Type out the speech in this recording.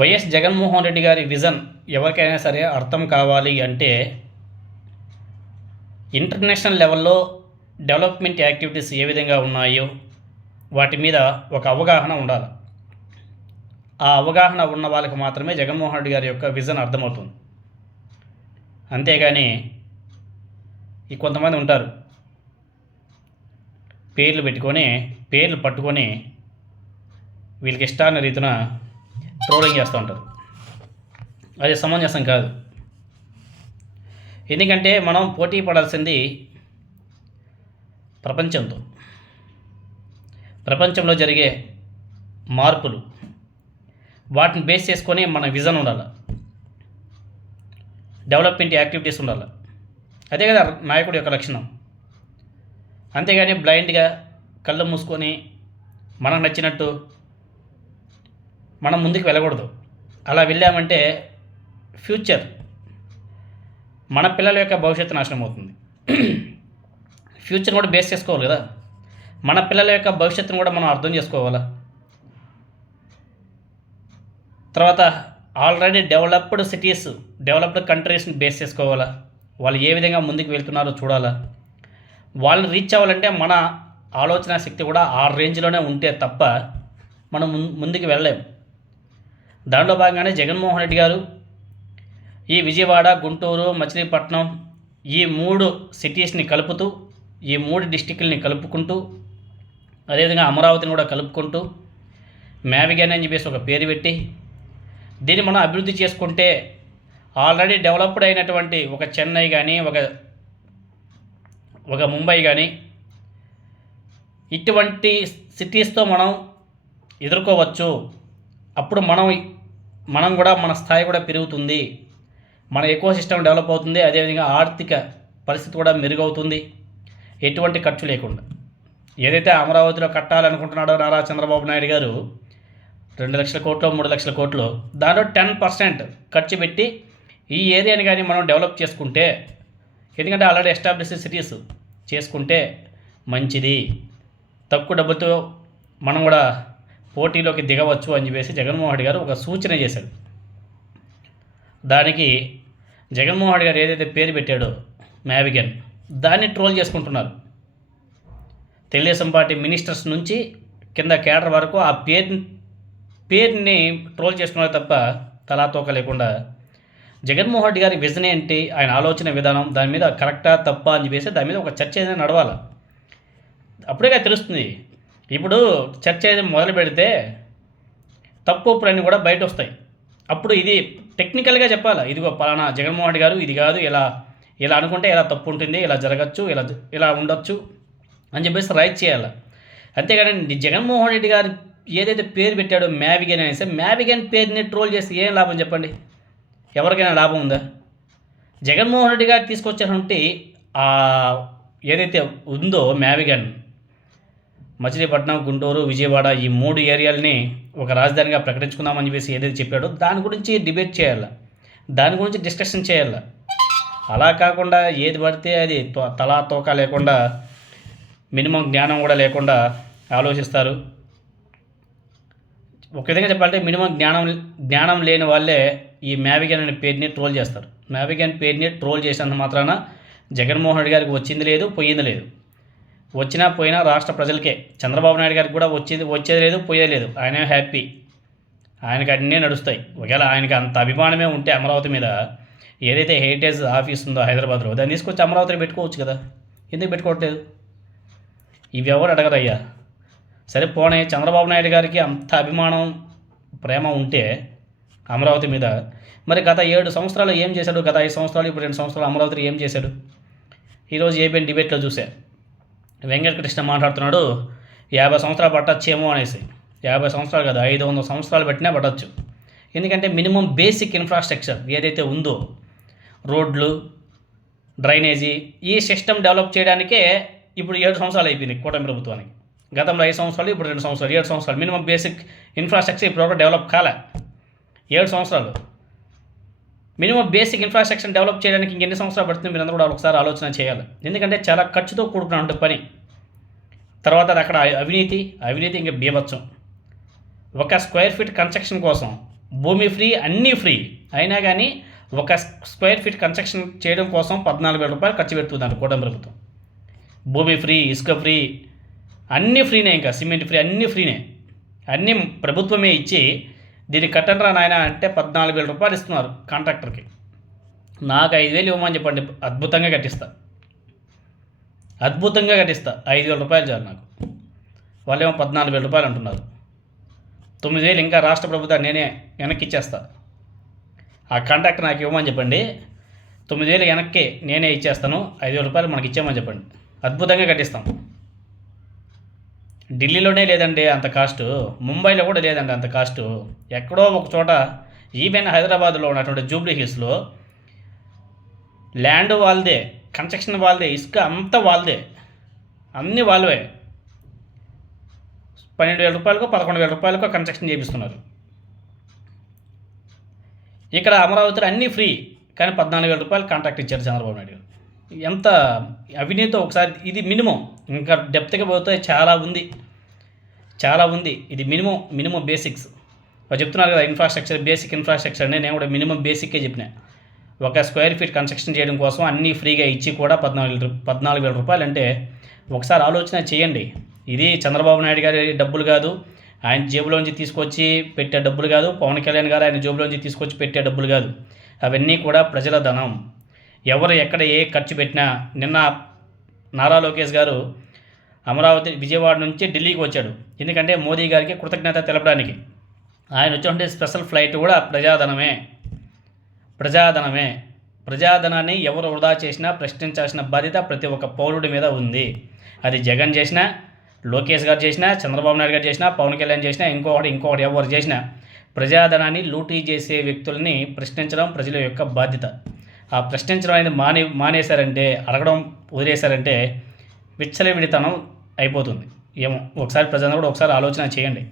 YS Jaganmohan Reddy గారి vision ఎవరికైనా సరే అర్థం కావాలి అంటే ఇంటర్నేషనల్ లెవెల్లో డెవలప్మెంట్ యాక్టివిటీస్ ఏ విధంగా ఉన్నాయో వాటి మీద ఒక అవగాహన ఉండాలి. ఆ అవగాహన ఉన్న వాళ్ళకి మాత్రమే జగన్మోహన్ రెడ్డి గారి యొక్క విజన్ అర్థమవుతుంది. అంతేగాని ఈ కొంతమంది ఉంటారు, పేర్లు పట్టుకొని వీళ్ళకి ఇష్టాన్ని రీతిన ట్రోలింగ్ చేస్తూ ఉంటారు. అది సమంజసం కాదు. ఎందుకంటే మనం పోటీ పడాల్సింది ప్రపంచంలో జరిగే మార్పులు, వాటిని బేస్ చేసుకొని మన విజన్ ఉండాలి, డెవలప్మెంట్ యాక్టివిటీస్ ఉండాలి. అదే కదా నాయకుడి యొక్క లక్షణం. అంతేగాని బ్లైండ్గా కళ్ళు మూసుకొని మనకు నచ్చినట్టు మనం ముందుకు వెళ్ళకూడదు. అలా వెళ్ళామంటే ఫ్యూచర్, మన పిల్లల యొక్క భవిష్యత్తు నాశనం అవుతుంది. ఫ్యూచర్ కూడా బేస్ చేసుకోవాలి కదా, మన పిల్లల యొక్క భవిష్యత్తును కూడా మనం అర్థం చేసుకోవాలా. తర్వాత ఆల్రెడీ డెవలప్డ్ సిటీస్, డెవలప్డ్ కంట్రీస్ని బేస్ చేసుకోవాలా. వాళ్ళు ఏ విధంగా ముందుకు వెళ్తున్నారో చూడాలా. వాళ్ళని రీచ్ అవ్వాలంటే మన ఆలోచన శక్తి కూడా ఆ రేంజ్లోనే ఉంటే తప్ప మనం ముందుకు వెళ్ళలేము. దాంట్లో భాగంగానే జగన్మోహన్ రెడ్డి గారు ఈ విజయవాడ, గుంటూరు, మచిలీపట్నం ఈ 3 సిటీస్ని కలుపుతూ, ఈ 3 డిస్టిక్ల్ని కలుపుకుంటూ, అదేవిధంగా అమరావతిని కూడా కలుపుకుంటూ మ్యావిగన్ అని చెప్పేసి ఒక పేరు పెట్టి దీన్ని మనం అభివృద్ధి చేసుకుంటే ఆల్రెడీ డెవలప్డ్ అయినటువంటి ఒక చెన్నై కానీ, ఒక ముంబై కానీ ఇటువంటి సిటీస్తో మనం ఎదుర్కోవచ్చు. అప్పుడు మనం కూడా మన స్థాయి కూడా పెరుగుతుంది, మన ఎకో సిస్టమ్ డెవలప్ అవుతుంది. అదేవిధంగా ఆర్థిక పరిస్థితి కూడా మెరుగవుతుంది, ఎటువంటి ఖర్చు లేకుండా. ఏదైతే అమరావతిలో కట్టాలనుకుంటున్నాడో నారా చంద్రబాబు నాయుడు గారు 2 లక్షల కోట్లు, 3 లక్షల కోట్లు, దాంట్లో 10% ఖర్చు పెట్టి ఈ ఏరియాని కానీ మనం డెవలప్ చేసుకుంటే, ఎందుకంటే ఆల్రెడీ ఎస్టాబ్లిష్ సిటీస్ చేసుకుంటే మంచిది, తక్కువ డబ్బుతో మనం కూడా పోటీలోకి దిగవచ్చు అని చెప్పేసి జగన్మోహన్ రెడ్డి గారు ఒక సూచన చేశాడు. దానికి జగన్మోహన్ రెడ్డి గారు ఏదైతే పేరు పెట్టాడో మ్యావిగన్, దాన్ని ట్రోల్ చేసుకుంటున్నారు. తెలుగుదేశం పార్టీ మినిస్టర్స్ నుంచి కింద కేడర్ వరకు ఆ పేరుని ట్రోల్ చేసుకున్నారు తప్ప తలాతోక లేకుండా. జగన్మోహన్ రెడ్డి గారి విజన్ ఏంటి, ఆయన ఆలోచన విధానం, దాని మీద కరెక్టా తప్పా అని చెప్పేసి దాని మీద ఒక చర్చ ఏదైనా నడవాలి. అప్పుడేగా తెలుస్తుంది. ఇప్పుడు చర్చ ఏదైనా మొదలు పెడితే తప్పు ఒప్పులన్నీ కూడా బయట వస్తాయి. అప్పుడు ఇది టెక్నికల్గా చెప్పాలి, ఇదిగో పలానా జగన్మోహన్ రెడ్డి గారు ఇది కాదు, ఇలా అనుకుంటే ఇలా తప్పు ఉంటుంది, ఇలా జరగచ్చు, ఇలా ఉండొచ్చు అని చెప్పేసి రైట్ చేయాలి. అంతేగాని జగన్మోహన్ రెడ్డి గారు ఏదైతే పేరు పెట్టాడో మ్యావిగన్ అనేసి, మ్యావిగన్ పేరుని ట్రోల్ చేసి ఏం లాభం చెప్పండి? ఎవరికైనా లాభం ఉందా? జగన్మోహన్ రెడ్డి గారు తీసుకొచ్చినటువంటి ఏదైతే ఉందో మ్యావిగన్, మచిలీపట్నం, గుంటూరు, విజయవాడ ఈ 3 ఏరియాలని ఒక రాజధానిగా ప్రకటించుకుందామని చెప్పేసి ఏదైతే చెప్పాడో దాని గురించి డిబేట్ చేయాలి, దాని గురించి డిస్కషన్ చేయాలి. అలా కాకుండా ఏది పడితే అది తలా తోక లేకుండా, మినిమం జ్ఞానం కూడా లేకుండా ఆలోచిస్తారు. ఒక విధంగా చెప్పాలంటే మినిమం జ్ఞానం లేని వాళ్ళే ఈ మ్యావిగన్ అనే పేరుని ట్రోల్ చేస్తారు. మ్యావిగన్ పేరుని ట్రోల్ చేసినంత మాత్రాన జగన్మోహన్ రెడ్డి గారికి వచ్చింది లేదు, పోయింది లేదు. వచ్చినా పోయినా రాష్ట్ర ప్రజలకే. చంద్రబాబు నాయుడు గారికి కూడా వచ్చేది లేదు, పోయేది లేదు. ఆయన హ్యాపీ, ఆయనకి అన్నీ నడుస్తాయి. ఒకవేళ ఆయనకి అంత అభిమానమే ఉంటే అమరావతి మీద, ఏదైతే హెరిటేజ్ ఆఫీస్ ఉందో హైదరాబాద్లో, దాన్ని తీసుకొచ్చి అమరావతిలో పెట్టుకోవచ్చు కదా, ఎందుకు పెట్టుకోవట్లేదు? ఇవి ఎవరు అడగరయ్యా. సరే పోనీ చంద్రబాబు నాయుడు గారికి అంత అభిమానం, ప్రేమ ఉంటే అమరావతి మీద, మరి గత 7 సంవత్సరాలు ఏం చేశాడు? గత 5 సంవత్సరాలు, ఇప్పుడు 2 సంవత్సరాలు అమరావతిలో ఏం చేశాడు? ఈరోజు ఏబిఎన్ డిబేట్లో చూసా, వెంకటకృష్ణ మాట్లాడుతున్నాడు 50 సంవత్సరాలు పట్టచ్చేమో అనేసి. 50 సంవత్సరాలు కాదు, 500 సంవత్సరాలు పెట్టినా పట్టచ్చు. ఎందుకంటే మినిమం బేసిక్ ఇన్ఫ్రాస్ట్రక్చర్ ఏదైతే ఉందో, రోడ్లు, డ్రైనేజీ, ఈ సిస్టమ్ డెవలప్ చేయడానికే ఇప్పుడు 7 సంవత్సరాలు అయిపోయింది కూటమి ప్రభుత్వానికి. గతంలో 5 సంవత్సరాలు, ఇప్పుడు 2 సంవత్సరాలు, 7 సంవత్సరాలు. మినిమం బేసిక్ ఇన్ఫ్రాస్ట్రక్చర్ ఇప్పుడు డెవలప్ కాలే. 7 సంవత్సరాలు మినిమం బేసిక్ ఇన్ఫ్రాస్ట్రక్చర్ డెవలప్ చేయడానికి ఇంకెన్ని సంవత్సరాలు పడుతుంది? మీరందరూ కూడా ఒకసారి ఆలోచన చేయాలి. ఎందుకంటే చాలా ఖర్చుతో కూడుకున్న పని. తర్వాత అక్కడ అవినీతి ఇంకా బీభత్సం. 1 స్క్వేర్ ఫీట్ కన్స్ట్రక్షన్ కోసం భూమి ఫ్రీ, అన్నీ ఫ్రీ. అయినా కానీ ఒక స్క్వేర్ ఫీట్ కన్స్ట్రక్షన్ చేయడం కోసం 14,000 రూపాయలు ఖర్చు పెడుతున్నారు కూటమి ప్రభుత్వం. భూమి ఫ్రీ, ఇసుక ఫ్రీ, అన్నీ ఫ్రీనే, ఇంకా సిమెంట్ ఫ్రీ, అన్నీ ఫ్రీనే. అన్నీ ప్రభుత్వమే ఇచ్చి దీన్ని కట్టండి రా నాయన అంటే 14,000 రూపాయలు ఇస్తున్నారు కాంట్రాక్టర్కి. నాకు 5,000 ఇవ్వమని చెప్పండి, అద్భుతంగా కట్టిస్తా. 5,000 రూపాయలు చాలు నాకు. వాళ్ళేమో 14,000 రూపాయలు అంటున్నారు. 9,000 ఇంకా రాష్ట్ర ప్రభుత్వాన్ని నేనే వెనక్కి ఇచ్చేస్తా. ఆ కాంట్రాక్టర్ నాకు ఇవ్వమని చెప్పండి, 9,000 వెనక్కి నేనే ఇచ్చేస్తాను, 5,000 రూపాయలు మనకి ఇచ్చామని చెప్పండి, అద్భుతంగా కట్టిస్తాం. ఢిల్లీలోనే లేదండి అంత కాస్టు, ముంబైలో కూడా లేదండి అంత కాస్టు. ఎక్కడో ఒక చోట, ఈవెన్ హైదరాబాద్లో ఉన్నటువంటి జూబ్లీ హిల్స్లో ల్యాండ్ వాళ్ళదే, కన్స్ట్రక్షన్ వాళ్ళదే, ఇసుక అంతా వాళ్ళదే, అన్నీ వాళ్ళవే. 12,000 రూపాయలకో 11,000 రూపాయలకో కన్స్ట్రక్షన్ చేపిస్తున్నారు. ఇక్కడ అమరావతిలో అన్నీ ఫ్రీ, కానీ 14,000 రూపాయలు కాంట్రాక్ట్ ఇచ్చారు చంద్రబాబు నాయుడు గారు. ఎంత అవినీతి ఒకసారి. ఇది మినిమం, ఇంకా డెప్త్గా పోతే చాలా ఉంది. ఇది మినిమం బేసిక్స్. చెప్తున్నారు కదా ఇన్ఫ్రాస్ట్రక్చర్, బేసిక్ ఇన్ఫ్రాస్ట్రక్చర్ అని. నేను కూడా మినిమం బేసిక్కే చెప్పిన. ఒక స్క్వేర్ ఫీట్ కన్స్ట్రక్షన్ చేయడం కోసం అన్నీ ఫ్రీగా ఇచ్చి కూడా 14,000 రూపాయలు అంటే ఒకసారి ఆలోచన చేయండి. ఇది చంద్రబాబు నాయుడు గారి డబ్బులు కాదు, ఆయన జేబులోంచి తీసుకొచ్చి పెట్టే డబ్బులు కాదు, పవన్ కళ్యాణ్ గారు ఆయన జేబులోంచి తీసుకొచ్చి పెట్టే డబ్బులు కాదు. అవన్నీ కూడా ప్రజల ధనం. ఎవరు ఎక్కడ ఏ ఖర్చు పెట్టినా, నిన్న నారా లోకేష్ గారు అమరావతి విజయవాడ నుంచి ఢిల్లీకి వచ్చాడు. ఎందుకంటే మోదీ గారికి కృతజ్ఞత తెలపడానికి. ఆయన వచ్చినటువంటి స్పెషల్ ఫ్లైట్ కూడా ప్రజాధనాన్ని ఎవరు వృధా చేసినా ప్రశ్నించాల్సిన బాధ్యత ప్రతి ఒక్క పౌరుడి మీద ఉంది. అది జగన్ చేసినా, లోకేష్ గారు చేసినా, చంద్రబాబు నాయుడు గారు చేసినా, పవన్ కళ్యాణ్ చేసినా, ఇంకొకటి ఎవరు చేసినా ప్రజాధనాన్ని లూటీ చేసే వ్యక్తుల్ని ప్రశ్నించడం ప్రజల యొక్క బాధ్యత. ఆ ప్రశ్నించడం అనేది మానేశారంటే, అడగడం వదిలేశారంటే విచ్చలవిడితనం అయిపోతుంది. ఏమో ఒకసారి ప్రజలందరూ కూడా ఒకసారి ఆలోచన చేయండి.